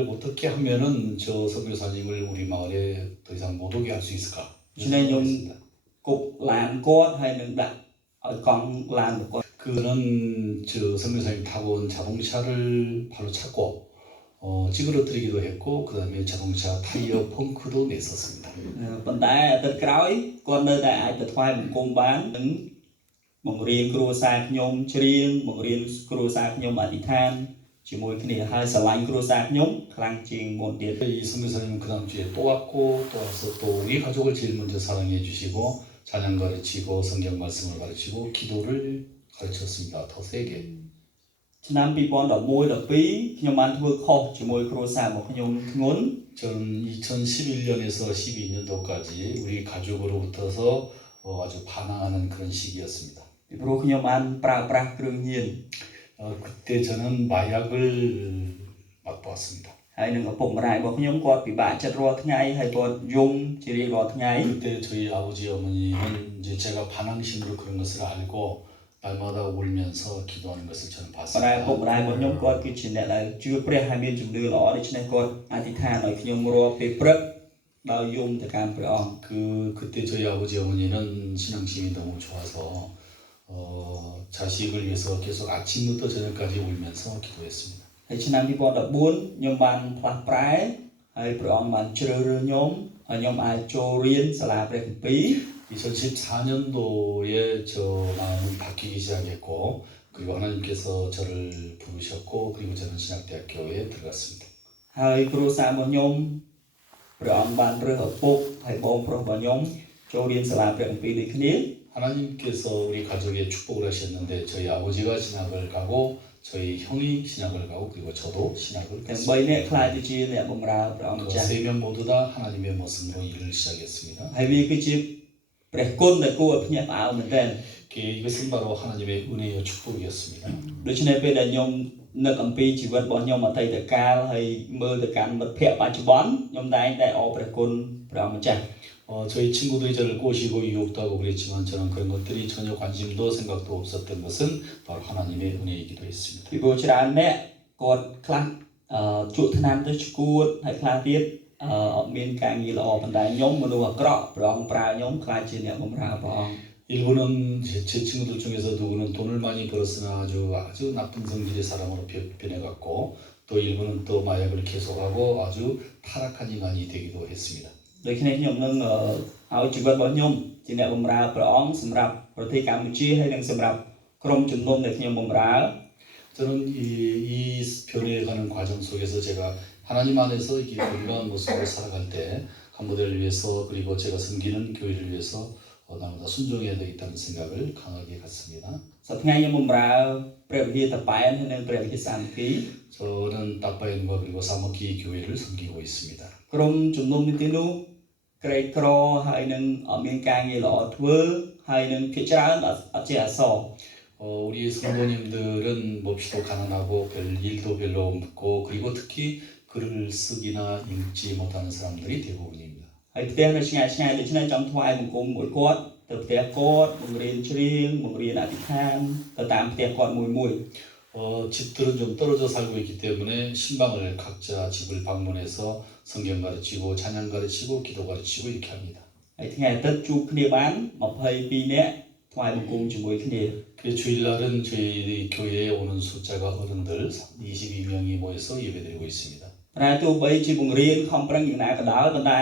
어떻게 하면은 저 선교사님을 우리 마을에 더 이상 못 오게 할 수 있을까? 진행 좀- 생각했습니다. គប់ឡានគាត់ហើយនឹងដាក់ឲ្យកង់ឡានរបស់គាត់ 그는 저 선교사님 타고 온 자동차를 바로 찾고 어, 찌그러뜨리기도 했고 그 다음에 자동차 타이어 펑크도 냈었습니다. អឺប៉ុន្តែអាទិត្យក្រោយគាត់នៅតែអាចទៅថ្វាយបង្គំបាននឹងបង្រៀនគ្រួសារខ្ញុំច្រៀងបង្រៀនគ្រួសារខ្ញុំអធិដ្ឋាន ជាមួយគ្នាហើយស្រឡាញ់គ្រួសារខ្ញុំខ្លាំងជាងមុនទៀត 이 선교사님 그 다음 주에 또 왔고 또 와서 또 우리 가족을 제일 먼저 사랑해 주시고 찬양 가르치고 성경 말씀을 가르치고 기도를 가르쳤습니다. 더 세게. ឆ្នាំ2011 12ខ្ញុំបានធ្វើខុសជាមួយគ្រួសាររបស់ខ្ញុំធ្ងន់ 저는 2011년에서 12년도까지 우리 가족으로부터서 어, 아주 반항하는 그런 시기였습니다. ពីព្រោះខ្ញុំបានប្រើប្រាស់គ្រឿងញៀន 어, 그때 저는 마약을 맛보았습니다. ហើយនឹងឪពុកម្ដាយរបស់ខ្ញុំគាត់ពិបាកចិត្តរាល់ថ្ងៃហើយគាត់យំជារៀងរាល់ថ្ងៃ 그때 저희 아버지 어머니는 이제 제가 반항심으로 그런 것을 알고 날마다 울면서 기도하는 것을 저는 ប៉ុន្តែឪពុកម្ដាយរបស់ខ្ញុំ 봤습니다. គាត់គឺជាអ្នកដែលជឿព្រះហើយមានជំនឿល្អដូច្នេះគាត់អធិដ្ឋានឲ្យខ្ញុំរាល់ពេលព្រឹកដោយយំទៅកាន់ព្រះអង្គ 그 그때 저희 아버지 어머니는 신앙심이 너무 좋아서 어, 자식을 위해서 계속 아침부터 저녁까지 울면서 기도했습니다. ហើយឆ្នាំ2014ខ្ញុំបានផ្លាស់ប្រែហើយព្រះអង្គបានជ្រើសរើសខ្ញុំហើយខ្ញុំអាចចូលរៀនសាលាព្រះគម្ពីរ 2014년도에 저 마음은 바뀌기 시작했고 그리고 하나님께서 저를 부르셨고 그리고 저는 신학대학교에 들어갔습니다. ហើយគ្រួសាររបស់ខ្ញុំព្រះអង្គបានរើសឪពុកហើយបងប្រុសរបស់ខ្ញុំ ចូលរៀនសាលាព្រះគម្ពីរដូចគ្នា 하나님께서 우리 가족에 축복을 하셨는데 저희 아버지가 신학을 가고 저희 형이 신학을 가고 그리고 저도 신학을 ទាំង 갔습니다. 3នាក់ខ្លាចទៅជាអ្នកបម្រើព្រះអង្គម្ចាស់ 그 세 명 모두 다 하나님의 모습으로 일을 시작했습니다. ហើយវាគឺជាព្រះគុណដែលគួរឲ្យភ្ញាក់ផ្អើលមែនទែន 그 이것은 바로 하나님의 은혜의 축복이었습니다. ដូច្នេះពេលដែលខ្ញុំនឹកអំពីជីវិតរបស់ខ្ញុំអតីតកាលហើយមើលទៅកាន់មិត្តភ័ក្តិបច្ចុប្បន្នខ្ញុំតែងតែអរព្រះគុណព្រះអង្គម្ចាស់ 어, 저희 친구들이 저를 꼬시고 유혹도 하고 그랬지만 저는 그런 것들이 전혀 관심도 생각도 없었던 것은 바로 하나님의 은혜이기도 했습니다. ពីព្រោះច្រើនអ្នកគាត់ខ្លះអឺជក់ថ្នាំទៅឈួតហើយខ្លះទៀតអឺអត់មានការងារល្អប៉ុន្តែខ្ញុំមនុស្សអាក្រក់ព្រះអង្គប្រើខ្ញុំខ្លាចជាអ្នកបម្រើព្រះអង្គ 일부는 제, 제 친구들 중에서 누구는 돈을 많이 벌었으나 아주 아주 나쁜 성질의 사람으로 변- 변해갔고 또 일부는 또 마약을 계속하고 아주 타락한 인간이 되기도 했습니다. ដូច្នេះខ្ញុំនឹងអឺឲ្យជីវិតរបស់ខ្ញុំជាអ្នកបម្រើព្រះអង្គសម្រាប់ប្រទេសកម្ពុជាហើយនិងសម្រាប់ក្រុមជំនុំដែលខ្ញុំបម្រើ 저는 이, 이 변해가는 과정 속에서 제가 하나님 안에서 이게 건강한 모습으로 살아갈 때 간부들을 위해서 그리고 제가 섬기는 교회를 위해서 어, 보나마다 순종해야 되겠다는 생각을 강하게 갖습니다. 저는 따바이과 그리고 사모키 교회를 섬기고 있습니다. 그럼 좀놈미티누 크레이트로 하이는 어민강일로 어트워 하이는 피자랑 어찌하소 우리 성도님들은 몹시도 가난하고 별 일도 별로 없고 그리고 특히 글을 쓰기나 읽지 못하는 사람들이 대부분입니다. ហើយផ្ទះនៅឆ្ងាយឆ្ងាយដូច្នេះចង់ថ្វាយបង្គំមួយគាត់ទៅផ្ទះគាត់បង្រៀនច្រៀងបង្រៀនអធិដ្ឋានទៅតាមផ្ទះគាត់មួយមួយ 어, 집들은 좀 떨어져 살고 있기 때문에 신방을 각자 집을 방문해서 성경 가르치고 찬양 가르치고 기도 가르치고 이렇게 합니다. ហើយថ្ងៃអាទិត្យជួបគ្នាបាន22នាក់ថ្វាយបង្គំជាមួយគ្នា 그 주일날은 저희 교회에 오는 숫자가 어른들 22명이 모여서 예배드리고 있습니다. ប៉ុន្តែទោះបីជាបង្រៀនខំប្រឹងយ៉ាងណាក៏ដោយប៉ុន្តែ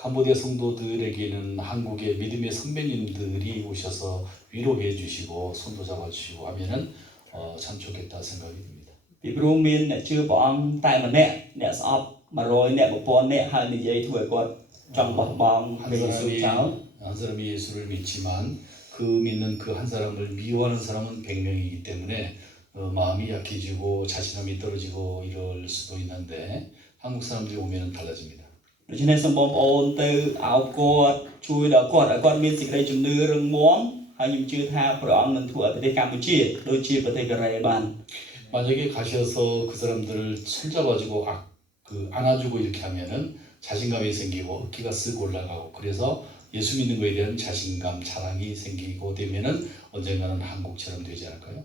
캄보디아 성도들에게는 한국의 믿음의 선배님들이 오셔서 위로해 주시고 손도 잡아 주시고 하면은 어, 참 좋겠다 생각이 듭니다. ពីព្រោះមានអ្នកជឿព្រះអង្គតែម្នាក់អ្នកស្អប់100អ្នក1000អ្នកហើយនិយាយធ្វើឲ្យគាត់ចង់បោះបង់ 한 ព្រះយេស៊ូវចោល 사람이 한 사람이 예수를 믿지만 그 믿는 그 한 사람을 미워하는 사람은 100명이기 때문에 어, 마음이 약해지고 자신감이 떨어지고 이럴 수도 있는데 한국 사람들이 오면은 달라집니다. ដូច្នេះសូមបងប្អូនទៅអោបគាត់ជួយដល់គាត់ឲ្យគាត់មានសេចក្តីជំនឿរឹងមាំហើយខ្ញុំជឿថាព្រះអង្គនឹងធ្វើឲ្យប្រទេសកម្ពុជាដូចជាប្រទេសកូរ៉េបាន 만약에 가셔서 그 사람들을 손잡아주고 아, 그 안아주고 이렇게 하면은 자신감이 생기고 어깨가 쓱 올라가고 그래서 예수 믿는 거에 대한 자신감, 자랑이 생기고 되면은 언젠가는 한국처럼 되지 않을까요?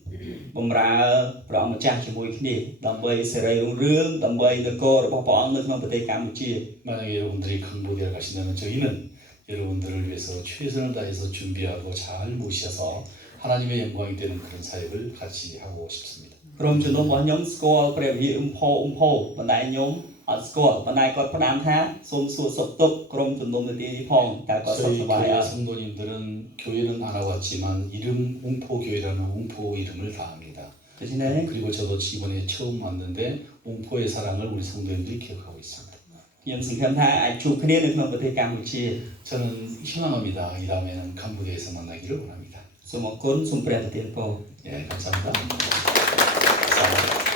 បម្រើព្រះអង្គម្ចាស់ជាមួយគ្នាដើម្បីសេរីរុងរឿងដើម្បីនគររបស់ព្រះអង្គនៅក្នុងប្រទេសកម្ពុជា 만약에 여러분들이 캄보디아 가신다면 저희는 여러분들을 위해서 최선을 다해서 준비하고 잘 모셔서 하나님의 영광이 되는 그런 사역을 같이 하고 싶습니다. ក្រុមជំនុំរបស់ខ្ញុំស្គាល់ព្រះវិហារអ៊ុំផោ អ៊ុំផោប៉ុន្តែខ្ញុំអត់ស្គាល់ប៉ុន្តែគាត់ផ្ដាំថាសូមសួរសុខទុក្ខក្រុមជំនុំនាទីនេះផងតើគាត់សុខ 저희 សប្បាយអ 교회 ត់ 성도님들은 교회는 안 와봤지만 이름 웅포 교회라는 웅포 이름을 다 합니다. ដូច្នេះ 그리고 저도 이번에 처음 왔는데 웅포의 사랑을 우리 성도님들이 기억하고 있습니다. ខ្ញុំសង្ឃឹមថាអាចជួបគ្នានៅក្នុងប្រទេសកម្ពុជា 저는 희망합니다. 이 다음에는 캄보디아에서 만나기를 원합니다. សូមអរគុណសូមព្រះប្រទានពរ 예, 감사합니다. 감사합니다.